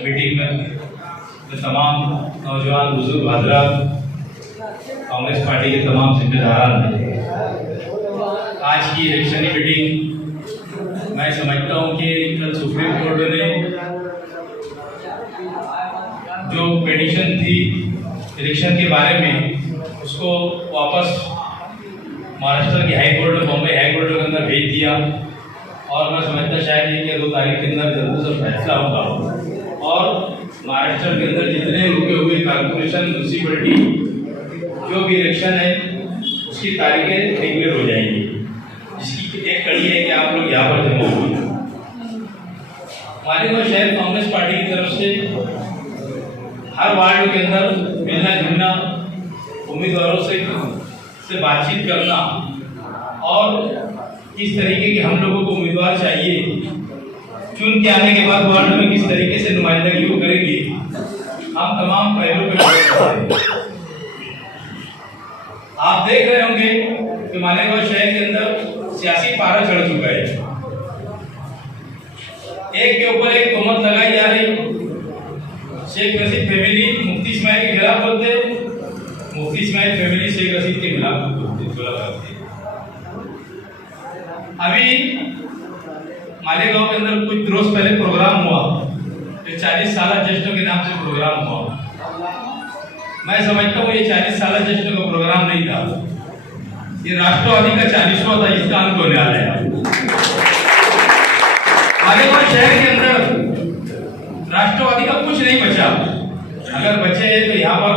Meeting में तमाम नौजवान बुजुर्ग हजरात, कांग्रेस पार्टी के तमाम जिम्मेदारान, आज की इलेक्शन मीटिंग मैं समझता हूं कि कल सुप्रीम कोर्ट ने जो पिटीशन थी इलेक्शन के बारे में उसको वापस महाराष्ट्र की high court, Bombay high court के अंदर भेज दिया। और मैं समझता शायद ये कि 2 तारीख के अंदर जल्द से फैसला होगा और महाराष्ट्र के अंदर जितने रुके हुए कॉर्पोरेशन, म्यूनसिपलिटी जो भी इलेक्शन है उसकी तारीखें डिक्लेयर हो जाएंगी। इसकी एक कड़ी है कि आप लोग यहाँ पर जमा हुए। मालिक शहर कांग्रेस पार्टी की तरफ से हर वार्ड के अंदर मिलना जुलना, उम्मीदवारों से बातचीत करना और किस तरीके के हम लोगों को उम्मीदवार चाहिए, चुन के आने के बाद वार्ड में किस तरीके से नुमाइंदगी को करेंगे, हम तमाम पहलू पर आप देख रहे होंगे कि मालेगांव शहर के अंदर सियासी पारा चढ़ चुका है। एक के ऊपर एक तोहमत लगाई जा रही। शेख रशीद फैमिली मुफ्ती इस्माइल के खिलाफ बोलते, मुफ्ती इस्माइल फैमिली शेख रशीद के खिलाफ बोलते। अभी मालेगांव के अंदर कुछ रोज पहले प्रोग्राम हुआ, 40 साल जश्न के नाम से प्रोग्राम हुआ। मैं समझता हूँ ये 40 साल जश्न का प्रोग्राम नहीं था, ये राष्ट्रवादी का 40वां था, इसका अंत होने वाला है। मालेगांव शहर के अंदर राष्ट्रवादी का कुछ नहीं बचा। अगर बचे तो यहाँ पर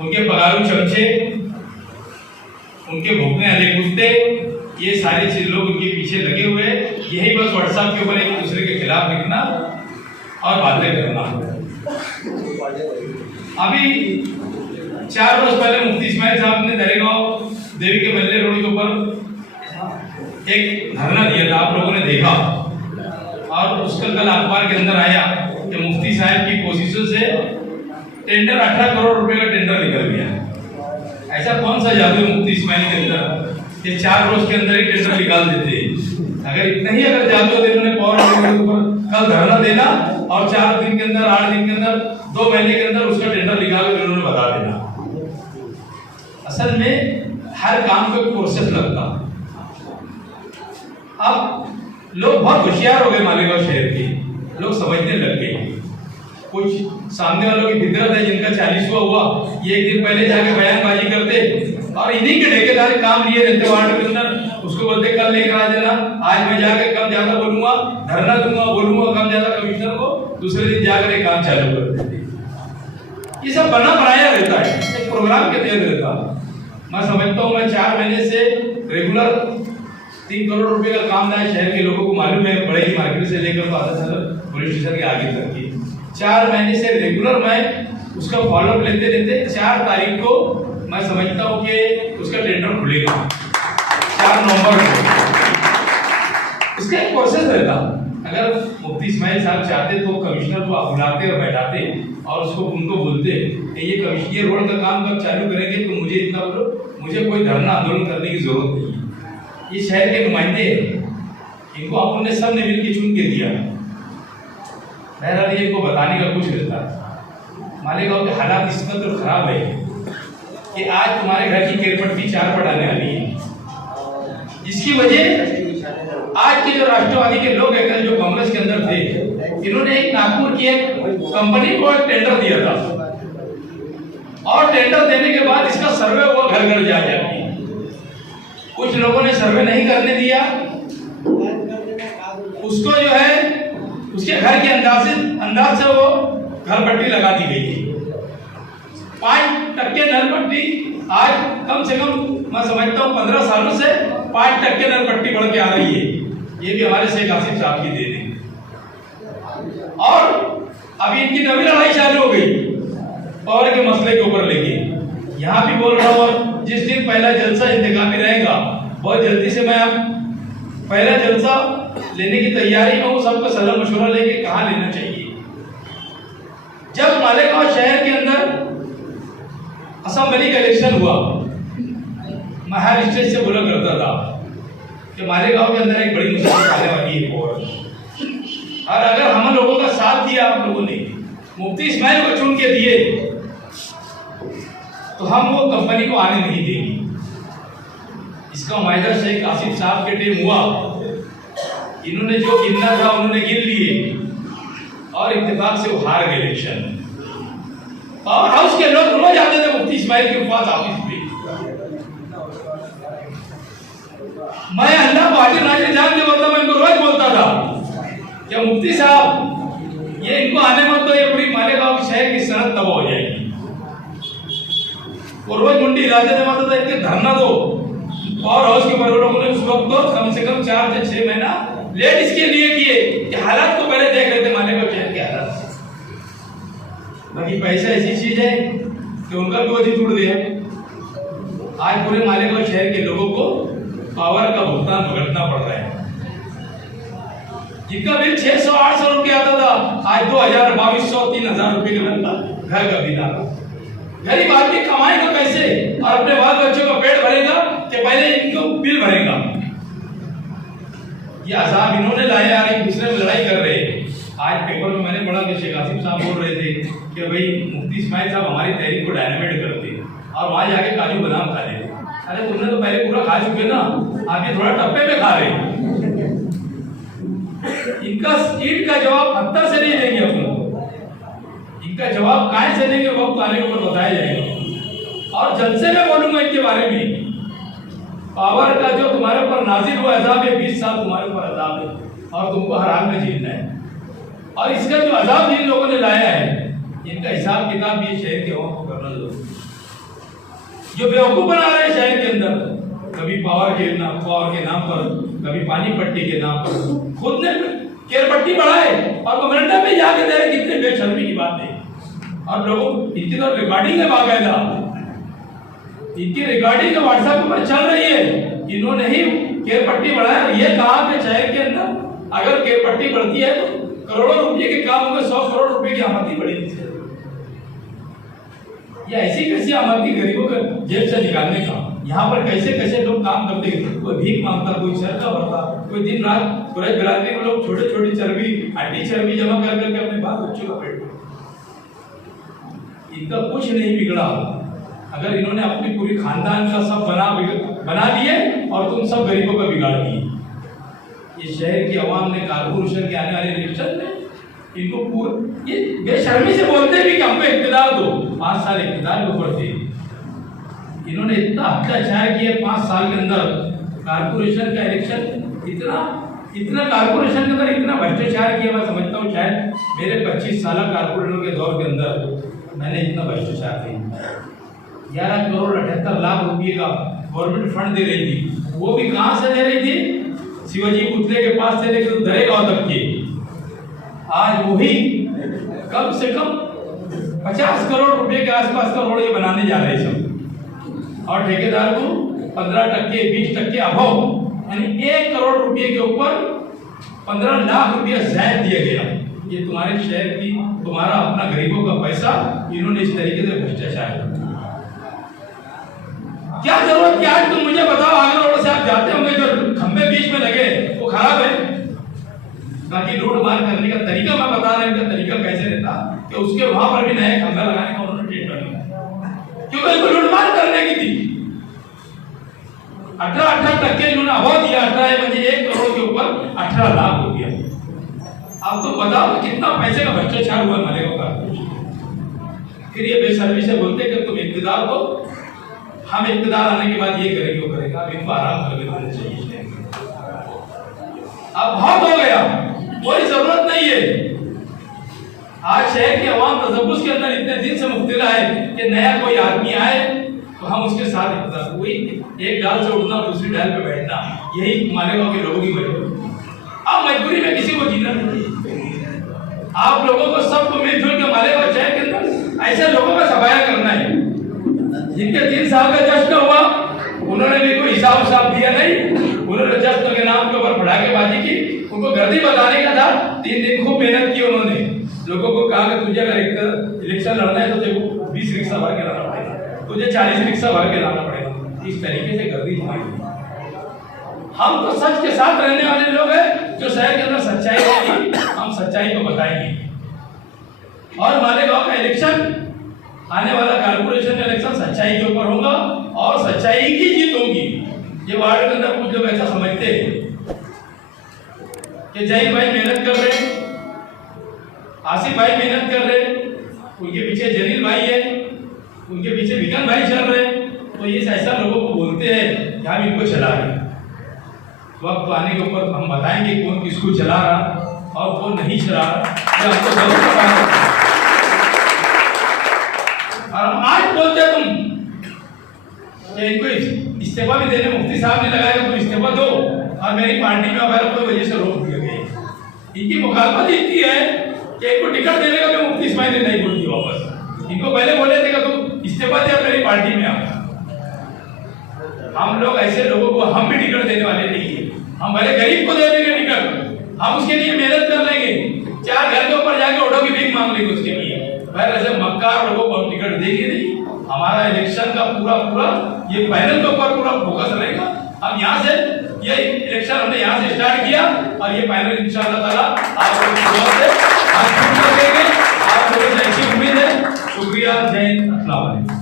उनके पगारू चमचे, उनके भूखने वाले कुत्ते, ये सारे लोग उनके पीछे लगे हुए, यही बस व्हाट्सएप के ऊपर एक दूसरे के खिलाफ लिखना और बातें करना। अभी 4 रोज पहले मुफ्ती इस्माइल साहब ने दरेगांव देवी के मल्ले रोड के ऊपर एक धरना दिया था, आप लोगों ने देखा। और उसका कल अखबार के अंदर आया कि मुफ्ती साहब की कोशिशों से टेंडर 18 करोड़ रुपए का टेंडर निकल गया। ऐसा कौन सा जादू है मुफ्ती इस्माइल के अंदर, ये 4 रोज के अंदर ही टेंडर निकाल देते। अगर इतना ही अगर जादू है, इन्होंने पावर के ऊपर कल धरना देना और 4 दिन के अंदर, 8 दिन के अंदर, 2 महीने के अंदर उसका टेंडर निकाल कर इन्होंने बता देना। असल में हर काम को प्रोसेस लगता। अब लोग बहुत होशियार हो गए, मालेगांव शहर के लोग समझने लग गए। कुछ सामने वालों की फितरत है, जिनका 40वां हुआ, ये एक दिन पहले जाके बयानबाजी करते और इन्हीं के ठेकेदार काम लिए रहते वार्ड के अंदर। उसको बोलते कल लेकर आ जाना, आज मैं जाकर कम ज्यादा बोलूंगा, धरना दूंगा, बोलूंगा कम ज्यादा कमिश्नर को, दूसरे दिन जाकर एक काम चालू कर देते। ये सब बना बनाया रहता है, एक प्रोग्राम के तहत रहता। मैं समझता हूँ, मैं 4 महीने से रेगुलर 3 करोड़ रुपए का काम ना शहर के लोगों को मालूम है, बड़े ही मार्केट से लेकर पुलिस स्टेशन के आगे तक की 4 महीने से रेगुलर मैं उसका फॉलोअप लेते लेते 4 तारीख को मैं समझता हूँ कि उसका टेंडर खुलेगा 4 नवंबर को। इसका एक प्रोसेस रहता। अगर मुफ्ती इस्माइल साहब चाहते तो कमिश्नर को आप बुलाते और बैठाते और उसको उनको बोलते कि ये कमिश्नर रोड का काम कब चालू करेंगे, तो मुझे इतना बोलो, मुझे कोई धरना आंदोलन करने की जरूरत नहीं है। ये शहर के नुमाइंदे हैं, इनको अपन ने सबने मिलकर चुन के दिया। बहरहाल ये इनको बताने का कुछ रहता है। मालेगांव के हालात इस कदर खराब है कि आज तुम्हारे घर की केरपट्टी 4 पर आने वाली है, जिसकी वजह आज के जो राष्ट्रवादी के लोग हैं, जो कांग्रेस के अंदर थे, इन्होंने एक नागपुर की एक कंपनी को एक टेंडर दिया था और टेंडर देने के बाद इसका सर्वे हुआ घर घर जाके। कुछ लोगों ने सर्वे नहीं करने दिया, उसको जो है उसके घर के अंदाज से वो घर पट्टी लगा दी गई थी। 5% नल पट्टी आज कम से कम मैं समझता हूँ 15 सालों से 5% नल पट्टी बढ़ के आ रही है। ये भी हमारे शेख आसिफ साहब की देन है। और अभी इनकी नवी लड़ाई चालू हो गई पावर के मसले के ऊपर लेके। यहाँ भी बोल रहा हूँ, जिस दिन पहला जलसा इंतकामी रहेगा, बहुत जल्दी से मैं अब पहला जलसा लेने की तैयारी में हूँ। सबको सलाह मशवरा लेके कहाँ लेना चाहिए। जब मालेगांव शहर के अंदर असेंबली का इलेक्शन हुआ, मैं हर स्टेज से बोला करता था कि मालेगांव के अंदर एक बड़ी मुसीबत आने वाली है। मुफ्ती इस्माइल को चुन के दिए तो हम वो कंपनी को आने नहीं देंगे। इसका मुआहदा शेख आसिफ साहब के टाइम हुआ, इन्होंने जो गिनना था उन्होंने गिन लिए और इत्तेफाक से वो हार गए इलेक्शन। पावर हाउस के लोग रोज आते थे मुफ्ती इस्माइल के पास ऑफिस पे। मैं अल्लाह बहादुर नाजिर जान के बोलता, मैं इनको रोज बोलता था कि मुफ्ती साहब ये इनको आने मत दो, ये पूरी मालेगांव की शहर की सनत तबाह हो जाएगी। वो रोज मुंडी हिलाते थे, मतलब इनके धरना दो। पावर हाउस के ऊपर लोगों ने उस वक्त तो कम से कम 4 से 6 महीना लेट इसके लिए किए कि हालात को पहले देख रहे थे मालेगांव शहर के हालात। बाकी पैसा ऐसी चीज है कि उनका भी वजह टूट गया। आज पूरे मालेगांव शहर के लोगों को पावर का भुगतान भुगतना पड़ रहा है। जिनका बिल 600-800 रुपये आता था, आज 2000, 2200, 3000 रुपये के लगभग घर का बिल आता। गरीब आदमी कमाएगा कैसे और अपने बाल बच्चों का पेट भरेगा कि पहले इनको बिल भरेगा। ये अजाब इन्होंने लाया और एक दूसरे में लड़ाई कर रहे हैं। आज पेपर में मैंने पढ़ा कि शेख आसिफ साहब बोल रहे थे कि भाई मुफ्ती इस्माइल साहब हमारी तहरीक को डायनामाइट करते और वहां जाके काजू बादाम खा लेते। अरे तुमने तो पहले पूरा खा चुके ना, आगे थोड़ा टप्पे में खा रहे। इनका ईट का जवाब पत्थर से नहीं देंगे हम लोग, इनका जवाब काय से देंगे वक्त आने के ऊपर बताया जाएगा। और जलसे में बोलूंगा इनके बारे में। पावर का जो तुम्हारे ऊपर नाजिल हुआ अजाब है, 20 साल तुम्हारे ऊपर अजाब है और तुमको हर हाल में झेलना है। और इसका जो अजाब जिन लोगों ने लाया है, इनका हिसाब किताब ये शहर के लोगों को करना जरूरी। जो बेवकूफ बना रहे हैं शहर के अंदर, कभी पावर के नाम पर, कभी पानी पट्टी के नाम पर, खुद ने केरपट्टी बढ़ाए और कमेंटा में जाके दे रहे। कितने बेशर्मी की बात है। और लोगों इनकी तो रिकॉर्डिंग है बाकायदा, इनकी रिकॉर्डिंग व्हाट्सएप पर चल रही है। इन्होंने ही केरपट्टी बढ़ाया। ये कहा कि शहर के अंदर अगर केरपट्टी बढ़ती है तो करोड़ों रुपए के काम होंगे, 100 करोड़ रुपए की आमदनी बढ़ेगी। ये ऐसी कैसी आमदनी गरीबों को जेब से निकालने का। यहाँ पर कैसे कैसे लोग काम करते हैं, कोई भीख मांगता, कोई चरखा भरता, कोई दिन रात पूरे बिरादरी में लोग छोटे छोटी चर्बी, हड्डी चर्बी जमा कर करके अपने बाल बच्चों का पेट। इनका कुछ नहीं बिगड़ा अगर इन्होंने अपनी पूरी खानदान का सब बना लिए और तुम सब गरीबों का बिगाड़ दिए। ये शहर की आवाम ने कारपोरेशन के आने वाले इलेक्शन में इनको पूरे ये बेशर्मी से बोलते भी कि हमको इख्तियार दो। 5 साल इख्तियार के ऊपर थे, इन्होंने इतना अत्याचार किया 5 साल के अंदर। कारपोरेशन का इलेक्शन इतना कारपोरेशन के अंदर इतना भ्रष्टाचार किया। मैं समझता हूँ शायद मेरे 25 साल कारपोरेटर के दौर के अंदर मैंने इतना भ्रष्टाचार किया। 11 करोड़ 78 लाख रुपये का गवर्नमेंट फंड दे रही थी, वो भी कहाँ से दे रही थी? शिवाजी पुतले के पास से लेकर दरेगांव तक के। आज वही कम से कम 50 करोड़ रुपए के आसपास का रोड ये बनाने जा रहे हैं सब, और ठेकेदार को 15%, 20% अभाव, यानी 1 करोड़ रुपए के ऊपर 15 लाख रुपया जायद दिया गया। ये तुम्हारे शहर की, तुम्हारा अपना गरीबों का पैसा इन्होंने इस तरीके से भ्रष्टाचार किया। क्या जरूरत क्या? आज तुम मुझे बताओ, आगरा रोड से आप जाते होंगे, जो खंबे बीच में लगे वो खराब है। बाकी लूट मार करने का तरीका मैं बता रहा हूं, इनका तरीका कैसे रहता कि उसके वहां पर भी नए खंबा लगाने का उन्होंने टेंडर लिया, क्योंकि इनको लूट मार करने की थी। 18% इन्होंने अभाव दिया। 18 म्हणजे 1 करोड़ के ऊपर 18 लाख रुपया। अब तो बताओ कितना पैसे का भ्रष्टाचार हुआ मालेगांव का। फिर ये बेशर्मी से बोलते कि तुम इख्तियार दो, हम इख्तियार आने के बाद ये करेंगे वो करेगा। अब इनको आराम करके देना चाहिए। अब बहुत हो गया, कोई जरूरत नहीं है। आज शहर के अवाम तजब्बुस के अंदर इतने दिन से मुब्तला है कि नया कोई आदमी आए तो हम उसके साथ इख्तियार, वही एक डाल से उठना दूसरी डाल पे बैठना, यही मालेगांव के लोगों की मजबूरी। अब मजबूरी में किसी को जीना नहीं। आप लोगों को सबको मिलजुल के मालेगांव शहर के अंदर ऐसे लोगों का सफाया करना है जिनके 3 साल का जश्न हुआ, उन्होंने भी कोई हिसाब साफ दिया नहीं। उन्होंने जश्न के नाम के ऊपर पटाखेबाजी की, उनको गर्दी बताने का था। 3 दिन खूब मेहनत की उन्होंने, लोगों को कहा कि तुझे अगर इलेक्शन लड़ना है तो तेरे को 20 रिक्शा भर के लाना पड़ेगा, तुझे 40 रिक्शा भर के लाना पड़ेगा। इस तरीके से गर्दी जमाई। हम तो सच के साथ रहने वाले लोग हैं, जो शहर के अंदर सच्चाई होगी हम सच्चाई को बताएंगे। और मालेगांव का इलेक्शन, आने वाला कारपोरेशन का इलेक्शन सच्चाई के ऊपर होगा और सच्चाई की जीत होगी। ये वार्ड के अंदर कुछ लोग ऐसा समझते हैं कि जहीर भाई मेहनत कर रहे, आसिफ भाई मेहनत कर रहे, उनके पीछे जलील भाई है, उनके पीछे विकन भाई चल रहे, तो ये ऐसा लोगों को बोलते हैं कि हम इनको चला रहे। वक्त आने के ऊपर हम बताएंगे कौन किसको चला रहा और कौन नहीं चला रहा, ये हमको जरूर पता है। और हम आज बोलते हैं तुम कि इनको इस्तीफा भी देने, मुफ्ती साहब ने लगाया तुम इस्तीफा दो, और मेरी पार्टी में अगर कोई वजह से रोक दिया गया। इनकी मुखालफत इतनी है कि इनको टिकट देने का भी मुफ्ती इस्माइल ने नहीं बोल दिया वापस। इनको पहले बोले थे कि तुम इस्तीफा दे मेरी पार्टी में आओ। हम लोग ऐसे लोगों को हम भी टिकट देने वाले नहीं है। हम भले गरीब को दे देंगे टिकट, हम उसके लिए मेहनत कर लेंगे, 4 घर के ऊपर जाके ऑटो की भीख मांग लेंगे उसके लिए। फिर ऐसे मक्कार लोगों को हम टिकट देंगे नहीं। हमारा इलेक्शन का पूरा ये पैनल के ऊपर पूरा फोकस रहेगा। हम यहाँ से ये इलेक्शन हमने यहाँ से स्टार्ट किया और ये पैनल इंशाअल्लाह ताला आप लोगों की दुआ से आज शुरू कर देंगे। आप लोगों से ऐसी उम्मीद है। शुक्रिया, जय हिंद, अस्सलाम वालेकुम।